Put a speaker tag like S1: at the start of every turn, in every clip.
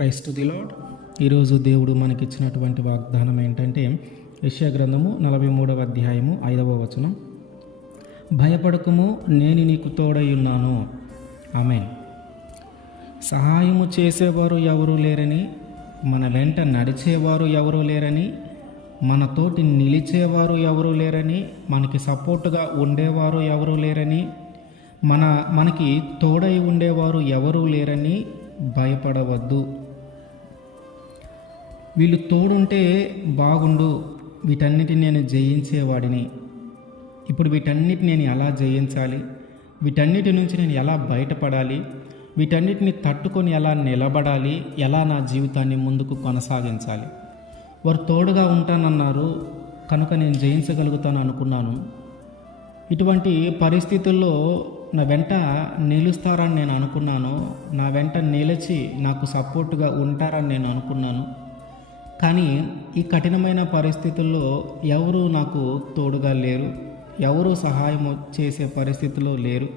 S1: Christ the lord ఈరోజు దేవుడు మనకిచ్చినటువంటి వాగ్దానం ఏంటంటే యశ్యా గ్రంథము నలభై మూడవ అధ్యాయము ఐదవ వచనం. భయపడకము నేను నీకు తోడై ఉన్నాను. ఆమెన్. సహాయము చేసేవారు ఎవరూ లేరని మన వెంట నడిచేవారు ఎవరూ లేరని మనతోటి నిలిచేవారు ఎవరూ లేరని మనకి సపోర్టుగా ఉండేవారు ఎవరూ లేరని మన మనకి తోడై ఉండేవారు ఎవరూ లేరని భయపడవద్దు. వీళ్ళు తోడుంటే బాగుండు. వీటన్నిటిని నేను జయించేవాడిని. ఇప్పుడు వీటన్నిటిని నేను ఎలా జయించాలి? వీటన్నిటి నుంచి నేను ఎలా బయటపడాలి? వీటన్నిటిని తట్టుకొని ఎలా నిలబడాలి? ఎలా నా జీవితాన్ని ముందుకు కొనసాగించాలి? వారు తోడుగా ఉంటానన్నారు. కనుక నేను జయించగలుగుతాను అనుకున్నాను. ఇటువంటి పరిస్థితుల్లో నా వెంట నిలుస్తారని నేను అనుకున్నాను. నా వెంట నిలిచి నాకు సపోర్టుగా ఉంటారని నేను అనుకున్నాను. కానీ ఈ కఠినమైన పరిస్థితుల్లో ఎవరు నాకు తోడుగా లేరు. ఎవరు సహాయం చేసే పరిస్థితిలో లేరు.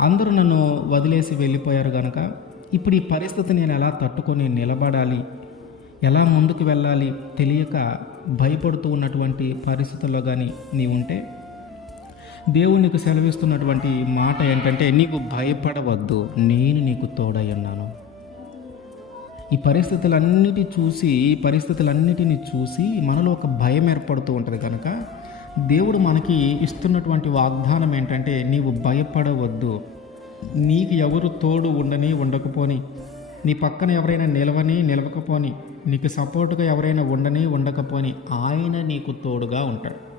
S1: అందరూ నన్ను వదిలేసి వెళ్ళిపోయారు కనుక ఇప్పుడు ఈ పరిస్థితి నేను ఎలా తట్టుకొని నిలబడాలి? ఎలా ముందుకు వెళ్ళాలి? తెలియక భయపడుతూ ఉన్నటువంటి పరిస్థితుల్లో కానీ నీ ఉంటే? దేవుడు నీకు సెలవిస్తున్నటువంటి మాట ఏంటంటే నీకు భయపడవద్దు. నేను నీకు తోడై ఉన్నాను. ఈ పరిస్థితులన్నిటి చూసి ఈ పరిస్థితులన్నిటిని చూసి మనలో ఒక భయం ఏర్పడుతూ ఉంటుంది కనుక దేవుడు మనకి ఇస్తున్నటువంటి వాగ్దానం ఏంటంటే నీవు భయపడవద్దు. నీకు ఎవరు తోడు ఉండని ఉండకపోని నీ పక్కన ఎవరైనా నిలవని నిలవకపోని నీకు సపోర్టుగా ఎవరైనా ఉండని ఉండకపోని ఆయన నీకు తోడుగా ఉంటాడు.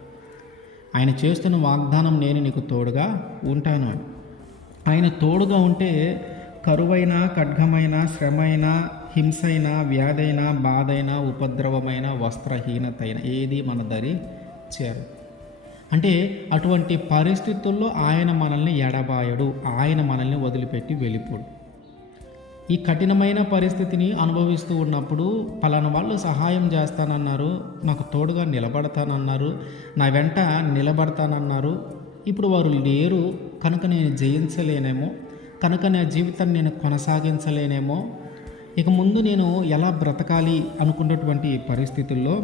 S1: ఆయన చేస్తున్న వాగ్దానం నేను నీకు తోడుగా ఉంటాను ఆయన తోడుగా ఉంటే కరువైన ఖడ్గమైన శ్రమైన హింసైనా వ్యాధైనా బాధైన ఉపద్రవమైన వస్త్రహీనతైన ఏది మన దరి చేరు. అంటే అటువంటి పరిస్థితుల్లో ఆయన మనల్ని ఎడబాయడు ఆయన మనల్ని వదిలిపెట్టి వెళ్ళిపోడు. ఈ కఠినమైన పరిస్థితిని అనుభవిస్తూ ఉన్నప్పుడు పలానా వాళ్ళు సహాయం చేస్తానన్నారు నాకు తోడుగా నిలబడతానన్నారు నా వెంట నిలబడతానన్నారు. ఇప్పుడు వారు లేరు కనుక నేను జయించలేనేమో కనుక నా జీవితాన్ని నేను కొనసాగించలేనేమో ఇక ముందు నేను ఎలా బ్రతకాలి అనుకున్నటువంటి పరిస్థితుల్లో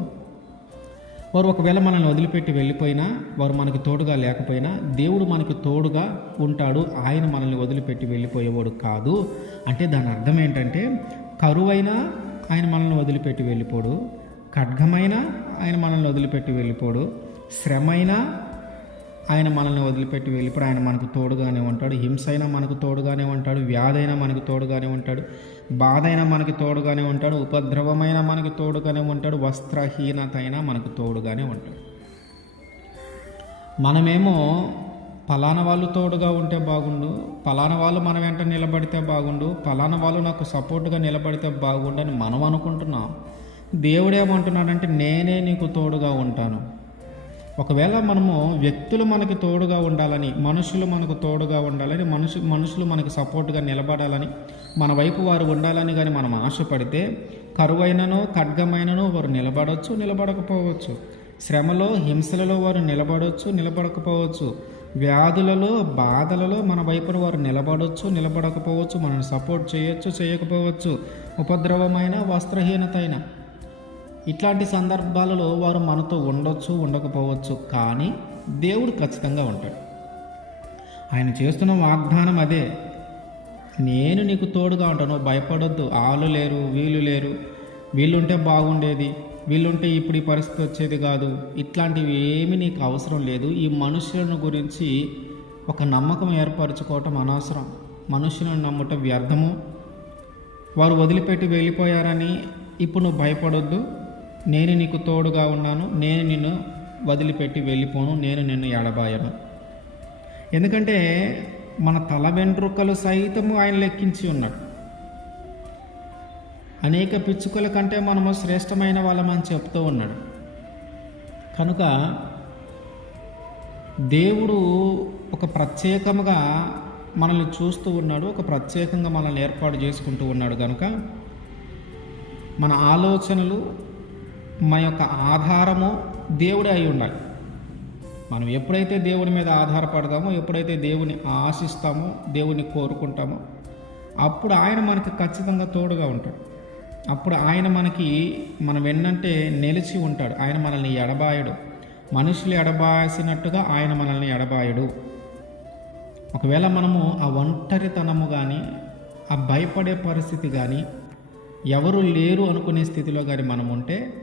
S1: వారు ఒకవేళ మనల్ని వదిలిపెట్టి వెళ్ళిపోయినా వారు మనకి తోడుగా లేకపోయినా దేవుడు మనకి తోడుగా ఉంటాడు ఆయన మనల్ని వదిలిపెట్టి వెళ్ళిపోయేవాడు కాదు. అంటే దాని అర్థం ఏంటంటే కరువైనా ఆయన మనల్ని వదిలిపెట్టి వెళ్ళిపోడు ఖడ్గమైనా ఆయన మనల్ని వదిలిపెట్టి వెళ్ళిపోడు శ్రమైనా ఆయన మనల్ని వదిలిపెట్టి వెళ్ళిపోయి ఆయన మనకు తోడుగానే ఉంటాడు. హింస అయినా మనకు తోడుగానే ఉంటాడు. వ్యాధైనా మనకు తోడుగానే ఉంటాడు. బాధ అయినా మనకి తోడుగానే ఉంటాడు. ఉపద్రవమైన మనకి తోడుగానే ఉంటాడు. వస్త్రహీనత అయినా మనకు తోడుగానే ఉంటాడు. మనమేమో పలానా వాళ్ళు తోడుగా ఉంటే బాగుండు. పలానా వాళ్ళు మన వెంట నిలబడితే బాగుండు. పలానా వాళ్ళు నాకు సపోర్ట్గా నిలబడితే బాగుండు అని మనం అనుకుంటున్నాం. దేవుడు ఏమంటున్నాడంటే నేనే నీకు తోడుగా ఉంటాను. ఒకవేళ మనము వ్యక్తులు మనకి తోడుగా ఉండాలని మనుషులు మనకు తోడుగా ఉండాలని మనుషు మనుషులు మనకు సపోర్ట్గా నిలబడాలని మన వైపు వారు ఉండాలని కానీ మనం ఆశపడితే కరువైనను ఖడ్గమైనను వారు నిలబడవచ్చు నిలబడకపోవచ్చు. శ్రమలో హింసలలో వారు నిలబడవచ్చు నిలబడకపోవచ్చు. వ్యాధులలో బాధలలో మన వైపున వారు నిలబడవచ్చు నిలబడకపోవచ్చు మనల్ని సపోర్ట్ చేయొచ్చు చేయకపోవచ్చు. ఉపద్రవమైన వస్త్రహీనత అయినా ఇట్లాంటి సందర్భాలలో వారు మనతో ఉండొచ్చు ఉండకపోవచ్చు కానీ దేవుడు ఖచ్చితంగా ఉంటాడు. ఆయన చేస్తున్న వాగ్దానం అదే. నేను నీకు తోడుగా ఉంటాను భయపడొద్దు వాళ్ళు లేరు వీళ్ళు లేరు వీళ్ళుంటే బాగుండేది వీళ్ళుంటే ఇప్పుడు ఈ పరిస్థితి వచ్చేది కాదు. ఇట్లాంటివి ఏమీ నీకు అవసరం లేదు. ఈ మనుషులను గురించి ఒక నమ్మకం ఏర్పరచుకోవటం అనవసరం. మనుషులను నమ్మటం వ్యర్థము. వారు వదిలిపెట్టి వెళ్ళిపోయారని ఇప్పుడు నువ్వు భయపడొద్దు. నేను నీకు తోడుగా ఉన్నాను నేను నిన్ను వదిలిపెట్టి వెళ్ళిపోను నేను నిన్ను ఎడబాయను. ఎందుకంటే మన తల వెంట్రుకలు సైతము ఆయన లెక్కించి ఉన్నాడు. అనేక పిచ్చుకల కంటే మనము శ్రేష్టమైన వాళ్ళమని చెప్తూ ఉన్నాడు. కనుక దేవుడు ఒక ప్రత్యేకముగా మనల్ని చూస్తూ ఉన్నాడు ఒక ప్రత్యేకంగా మనల్ని ఏర్పాటు చేసుకుంటూ ఉన్నాడు. కనుక మన ఆలోచనలు మా యొక్క ఆధారము దేవుడే అయి ఉండాలి. మనం ఎప్పుడైతే దేవుని మీద ఆధారపడతామో ఎప్పుడైతే దేవుని ఆశిస్తామో దేవుని కోరుకుంటామో అప్పుడు ఆయన మనకి ఖచ్చితంగా తోడుగా ఉంటాడు. అప్పుడు ఆయన మనకి మనం వెన్నంటే నిలిచి ఉంటాడు. ఆయన మనల్ని ఎడబాయడు. మనుషులు ఎడబాసినట్టుగా ఆయన మనల్ని ఎడబాయడు. ఒకవేళ మనము ఆ ఒంటరితనము కానీ ఆ భయపడే పరిస్థితి కానీ ఎవరు లేరు అనుకునే స్థితిలో కానీ మనం ఉంటే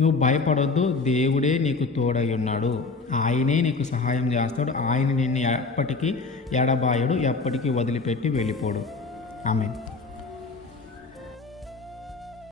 S1: నువ్వు భయపడొద్దు దేవుడే నీకు తోడై ఉన్నాడు ఆయనే నీకు సహాయం చేస్తాడు. ఆయన నిన్ను ఎప్పటికీ ఎడబాయడు ఎప్పటికీ వదిలిపెట్టి వెళ్ళిపోడు. ఆమె